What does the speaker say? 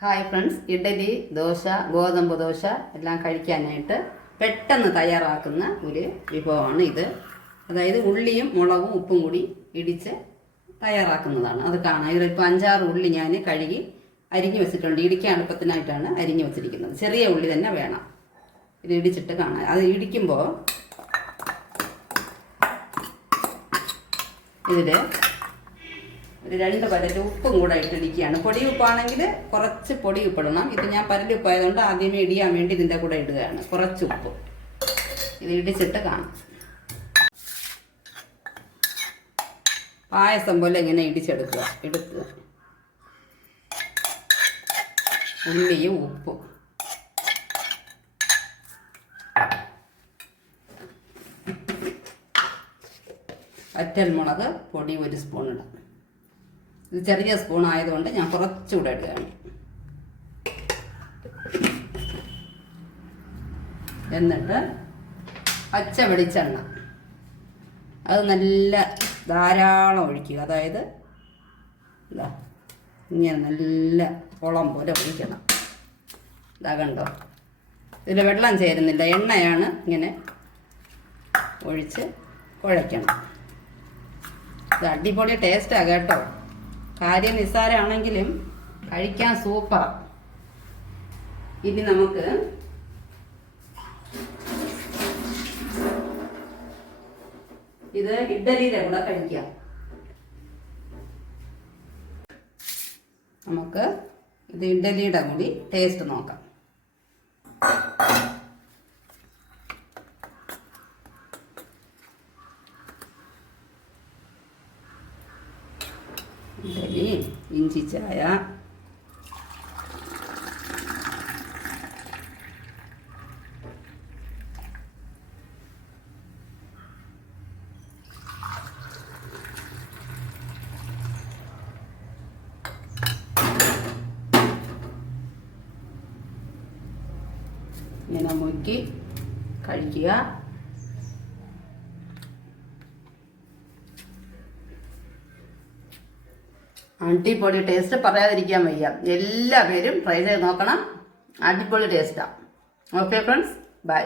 Hi friends, idli, dosa, ഗോതമ്പ് ദോശ എല്ലാം കഴിക്കാനായിട്ട് പെട്ടെന്ന് തയ്യാറാക്കുന്ന ഒരു വിഭവമാണ് ഇത്. അതായത് ഉള്ളിയും മുളകും ഉപ്പും കൂടി ഇടിച്ച് തയ്യാറാക്കുന്നതാണ്. അത് കാണാം. ഇതിലിപ്പോൾ 5-6 ഉള്ളി ഞാൻ കഴുകി അരിഞ്ഞു വെച്ചിട്ടുണ്ട്. ഇടിക്കാൻ എളുപ്പത്തിനായിട്ടാണ് അരിഞ്ഞു വെച്ചിരിക്കുന്നത്. ചെറിയ ഉള്ളി തന്നെ വേണം. ഇത് ഇടിച്ചിട്ട് കാണാം. അത് ഇടിക്കുമ്പോൾ ഇതിൽ ഒരു 2 പരൽ ഉപ്പും കൂടെ ഇട്ടിരിക്കുകയാണ്. പൊടി ഉപ്പാണെങ്കിൽ കുറച്ച് പൊടി ഉപ്പിടണം. ഇത് ഞാൻ പരൽ ഉപ്പായതുകൊണ്ട് ആദ്യമേ ഇടിയാൻ വേണ്ടി ഇതിൻ്റെ കൂടെ ഇടുകയാണ്. കുറച്ച് ഉപ്പ് ഇത് ഇടിച്ചിട്ട് കാണാം. പായസം പോലെ ഇങ്ങനെ ഇടിച്ചെടുക്കുക. എടുക്കുക ഉള്ളിയും ഉപ്പും വറ്റൽമുളക് പൊടി 1 സ്പൂൺ ഇടാം. ഇത് ചെറിയ സ്പൂൺ ആയതുകൊണ്ട് ഞാൻ കുറച്ചുകൂടെ ഇടുകയാണ്. എന്നിട്ട് പച്ച വെളിച്ചെണ്ണ അത് നല്ല ധാരാളം ഒഴിക്കുക. അതായത് ഇതാ ഇങ്ങനെ നല്ല കുളം പോലെ ഒഴിക്കണം. ഇതാ കണ്ടോ, ഇതിൽ വെള്ളം ചേരുന്നില്ല, എണ്ണയാണ്. ഇങ്ങനെ ഒഴിച്ച് കുഴയ്ക്കണം. ഇത് അടിപൊളി ടേസ്റ്റാണ് കേട്ടോ. കാര്യം നിസ്സാരമാണെങ്കിലും കഴിക്കാൻ സൂപ്പറാണ്. ഇനി നമുക്ക് ഇത് ഇഡ്ഡലിയുടെ കൂടെ കഴിക്കാം. നമുക്ക് ഇത് ഇഡ്ഡലിയുടെ കൂടി ടേസ്റ്റ് നോക്കാം. ഇഡലി, ഇഞ്ചി ചായ, ഇങ്ങനെ മുക്കി കഴിക്കുക. അടിപൊളി ടേസ്റ്റ്, പറയാതിരിക്കാൻ വയ്യ. എല്ലാവരും ട്രൈ ചെയ്ത് നോക്കണം. അടിപൊളി ടേസ്റ്റാണ്. Okay friends, by.